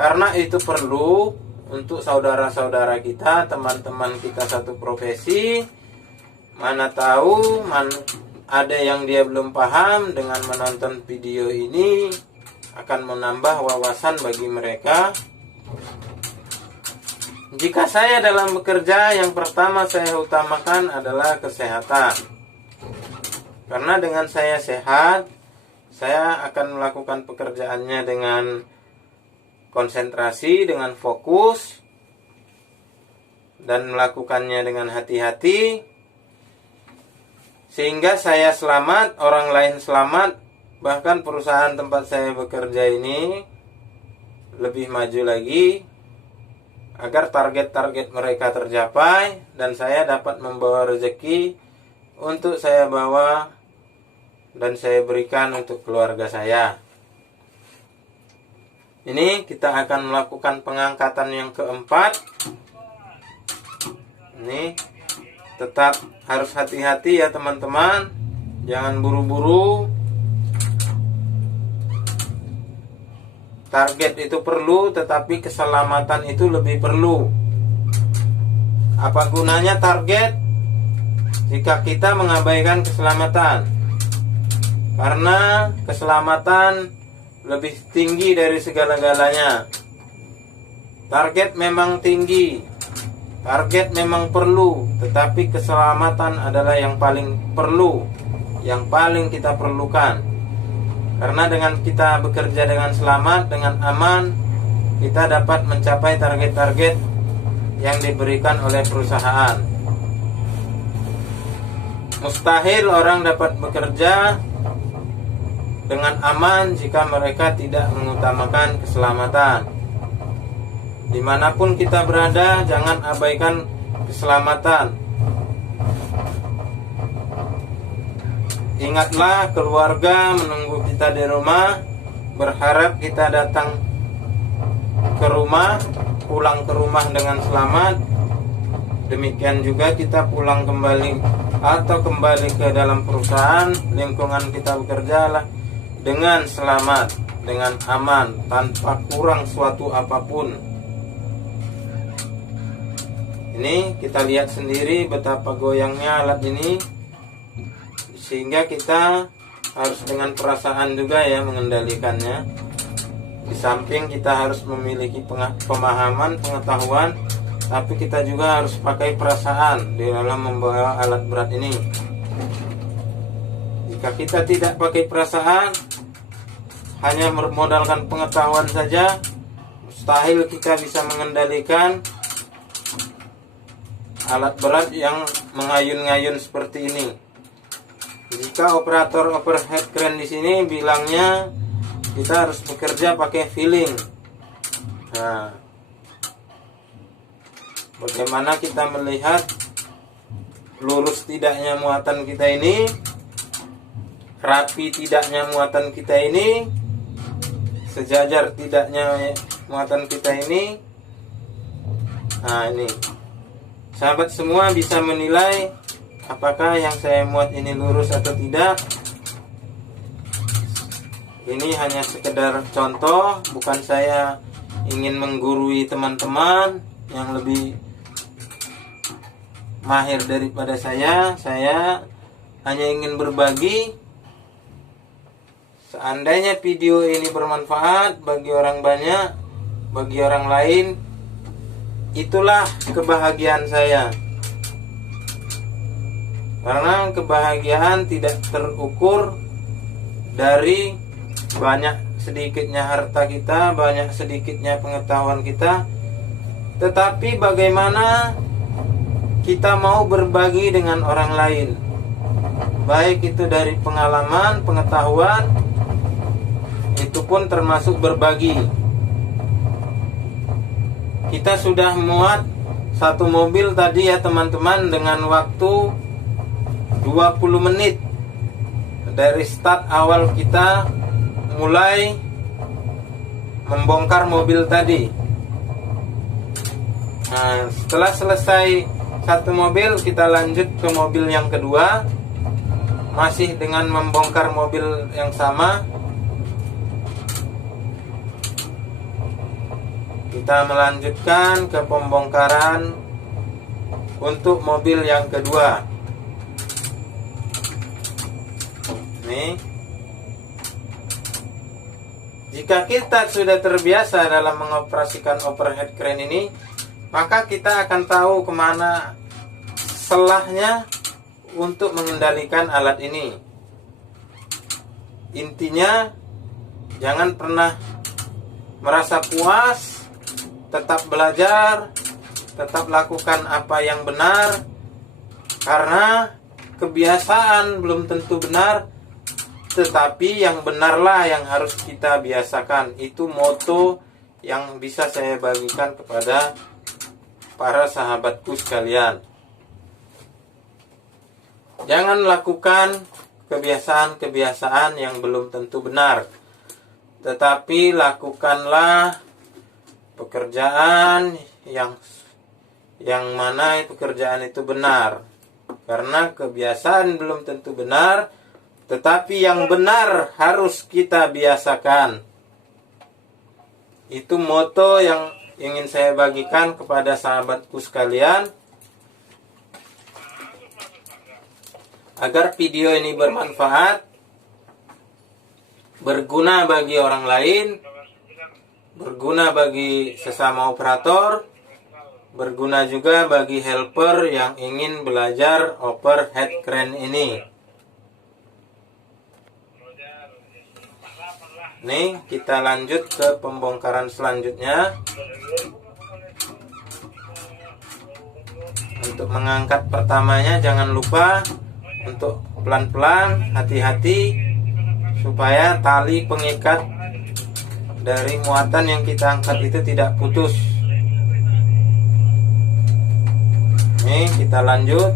karena itu perlu untuk saudara-saudara kita, teman-teman kita satu profesi. Mana tahu ada yang dia belum paham, dengan menonton video ini akan menambah wawasan bagi mereka. Jika saya dalam bekerja, yang pertama saya utamakan adalah kesehatan. Karena dengan saya sehat, saya akan melakukan pekerjaannya dengan konsentrasi, dengan fokus, dan melakukannya dengan hati-hati, sehingga saya selamat, orang lain selamat, bahkan perusahaan tempat saya bekerja ini lebih maju lagi, agar target-target mereka tercapai dan saya dapat membawa rezeki untuk saya bawa dan saya berikan untuk keluarga saya. Ini kita akan melakukan pengangkatan yang keempat. Ini tetap harus hati-hati ya teman-teman, jangan buru-buru. Target itu perlu, tetapi keselamatan itu lebih perlu. Apa gunanya target jika kita mengabaikan keselamatan? Karena keselamatan lebih tinggi dari segala-galanya. Target memang tinggi, target memang perlu, tetapi keselamatan adalah yang paling perlu, yang paling kita perlukan. Karena dengan kita bekerja dengan selamat, dengan aman, kita dapat mencapai target-target yang diberikan oleh perusahaan. Mustahil orang dapat bekerja dengan aman jika mereka tidak mengutamakan keselamatan. Dimanapun kita berada, jangan abaikan keselamatan. Ingatlah, keluarga menunggu kita di rumah, berharap kita datang ke rumah, pulang ke rumah dengan selamat. Demikian juga kita pulang kembali atau kembali ke dalam perusahaan, lingkungan kita bekerja lah dengan selamat, dengan aman, tanpa kurang suatu apapun. Ini kita lihat sendiri betapa goyangnya alat ini, sehingga kita harus dengan perasaan juga ya mengendalikannya. Di samping kita harus memiliki pemahaman, pengetahuan, tapi kita juga harus pakai perasaan di dalam membawa alat berat ini. Jika kita tidak pakai perasaan, hanya bermodalkan pengetahuan saja, mustahil kita bisa mengendalikan alat berat yang mengayun-ngayun seperti ini. Jika operator overhead crane di sini bilangnya kita harus bekerja pakai feeling. Nah, bagaimana kita melihat lurus tidaknya muatan kita ini, rapi tidaknya muatan kita ini, sejajar tidaknya muatan kita ini. Nah, ini sahabat semua bisa menilai apakah yang saya muat ini lurus atau tidak. Ini hanya sekedar contoh, bukan saya ingin menggurui teman-teman yang lebih mahir daripada saya. Saya hanya ingin berbagi. Seandainya video ini bermanfaat bagi orang banyak, bagi orang lain, itulah kebahagiaan saya. Karena kebahagiaan tidak terukur dari banyak sedikitnya harta kita, banyak sedikitnya pengetahuan kita, tetapi bagaimana kita mau berbagi dengan orang lain, baik itu dari pengalaman, pengetahuan, itu pun termasuk berbagi. Kita sudah muat satu mobil tadi ya teman-teman, dengan waktu 20 menit dari start awal kita mulai membongkar mobil tadi. Nah, setelah selesai satu mobil, kita lanjut ke mobil yang kedua, masih dengan membongkar mobil yang sama. Kita melanjutkan ke pembongkaran untuk mobil yang kedua. Nih, jika kita sudah terbiasa dalam mengoperasikan overhead crane ini, maka kita akan tahu kemana selahnya untuk mengendalikan alat ini. Intinya, jangan pernah merasa puas, tetap belajar, tetap lakukan apa yang benar, karena kebiasaan belum tentu benar, tetapi yang benarlah yang harus kita biasakan. Itu moto yang bisa saya bagikan kepada para sahabatku sekalian. Jangan lakukan kebiasaan-kebiasaan yang belum tentu benar, tetapi lakukanlah pekerjaan yang mana pekerjaan itu benar. Karena kebiasaan belum tentu benar, tetapi yang benar harus kita biasakan. Itu moto yang ingin saya bagikan kepada sahabatku sekalian, agar video ini bermanfaat, berguna bagi orang lain, berguna bagi sesama operator, berguna juga bagi helper yang ingin belajar overhead crane ini. Nih, kita lanjut ke pembongkaran selanjutnya. Untuk mengangkat pertamanya, jangan lupa untuk pelan-pelan, hati-hati, supaya tali pengikat dari muatan yang kita angkat itu tidak putus. Nih, kita lanjut.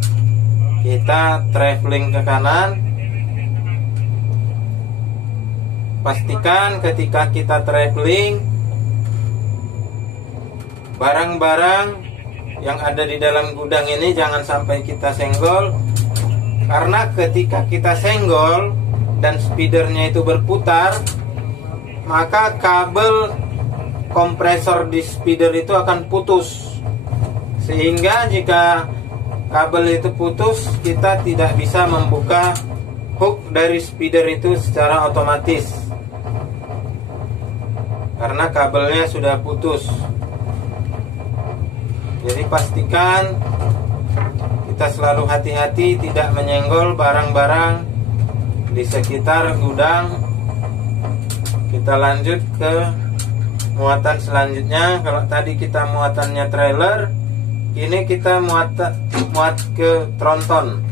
Kita traveling ke kanan. Pastikan ketika kita traveling, barang-barang yang ada di dalam gudang ini jangan sampai kita senggol. Karena ketika kita senggol dan speedernya itu berputar, maka kabel kompresor di speeder itu akan putus. Sehingga jika kabel itu putus, kita tidak bisa membuka hook dari speeder itu secara otomatis, karena kabelnya sudah putus. Jadi pastikan kita selalu hati-hati tidak menyenggol barang-barang di sekitar gudang. Kita lanjut ke muatan selanjutnya. Kalau tadi kita muatannya trailer, ini kita muat ke tronton.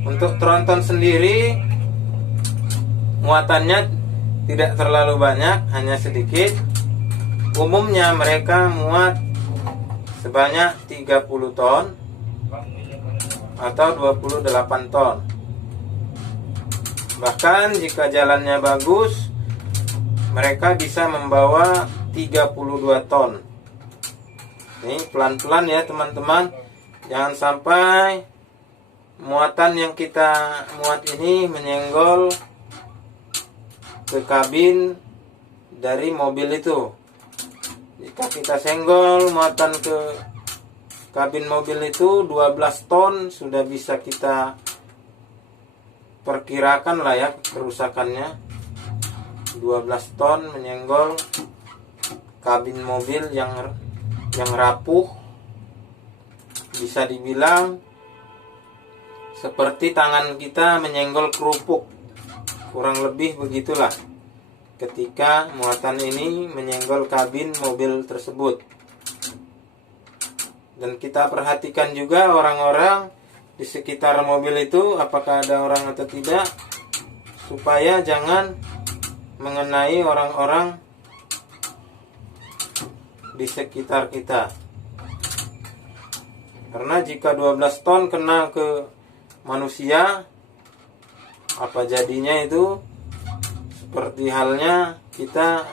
Untuk tronton sendiri muatannya tidak terlalu banyak, hanya sedikit. Umumnya mereka muat sebanyak 30 ton atau 28 ton. Bahkan jika jalannya bagus, mereka bisa membawa 32 ton. Ini pelan-pelan ya teman-teman, jangan sampai muatan yang kita muat ini menyenggol ke kabin dari mobil itu. Jika kita senggol muatan ke kabin mobil itu 12 ton, sudah bisa kita perkirakan lah ya kerusakannya. 12 ton menyenggol kabin mobil yang yang rapuh, bisa dibilang seperti tangan kita menyenggol kerupuk, kurang lebih begitulah ketika muatan ini menyenggol kabin mobil tersebut. Dan kita perhatikan juga orang-orang di sekitar mobil itu, apakah ada orang atau tidak, supaya jangan mengenai orang-orang di sekitar kita. Karena jika 12 ton kena ke manusia, apa jadinya itu? Seperti halnya kita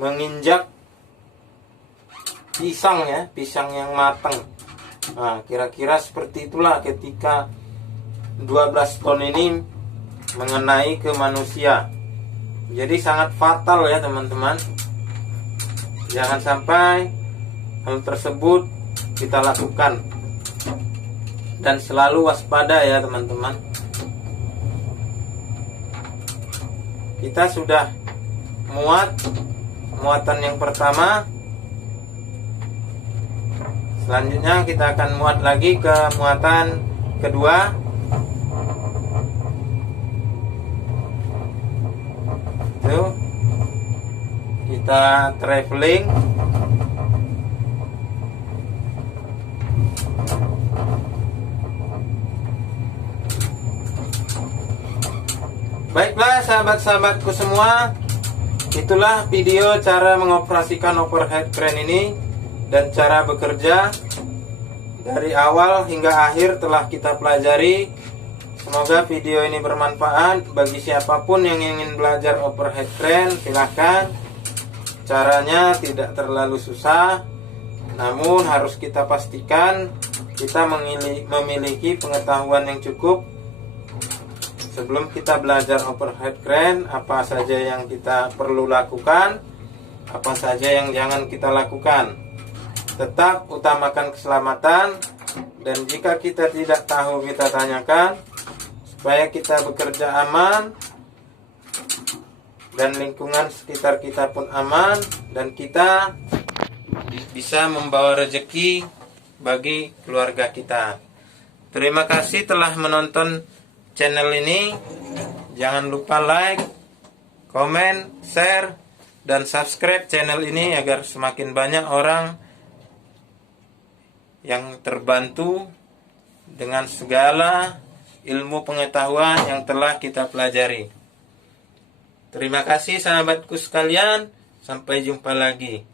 menginjak pisang ya, pisang yang matang. Nah, kira-kira seperti itulah ketika 12 ton ini mengenai ke manusia. Jadi sangat fatal ya teman-teman. Jangan sampai hal tersebut kita lakukan. Dan selalu waspada ya teman-teman. Kita sudah muatan yang pertama. Selanjutnya kita akan muat lagi ke muatan kedua. Tuh, kita traveling. Baiklah sahabat-sahabatku semua, itulah video cara mengoperasikan overhead crane ini. Dan cara bekerja dari awal hingga akhir telah kita pelajari. Semoga video ini bermanfaat bagi siapapun yang ingin belajar overhead crane. Silahkan. Caranya tidak terlalu susah, namun harus kita pastikan kita memiliki pengetahuan yang cukup sebelum kita belajar overhead crane. Apa saja yang kita perlu lakukan, apa saja yang jangan kita lakukan. Tetap utamakan keselamatan, dan jika kita tidak tahu kita tanyakan, supaya kita bekerja aman dan lingkungan sekitar kita pun aman, dan kita bisa membawa rezeki bagi keluarga kita. Terima kasih telah menonton channel ini. Jangan lupa like, komen, share, dan subscribe channel ini agar semakin banyak orang yang terbantu dengan segala ilmu pengetahuan yang telah kita pelajari. Terima kasih sahabatku sekalian, sampai jumpa lagi.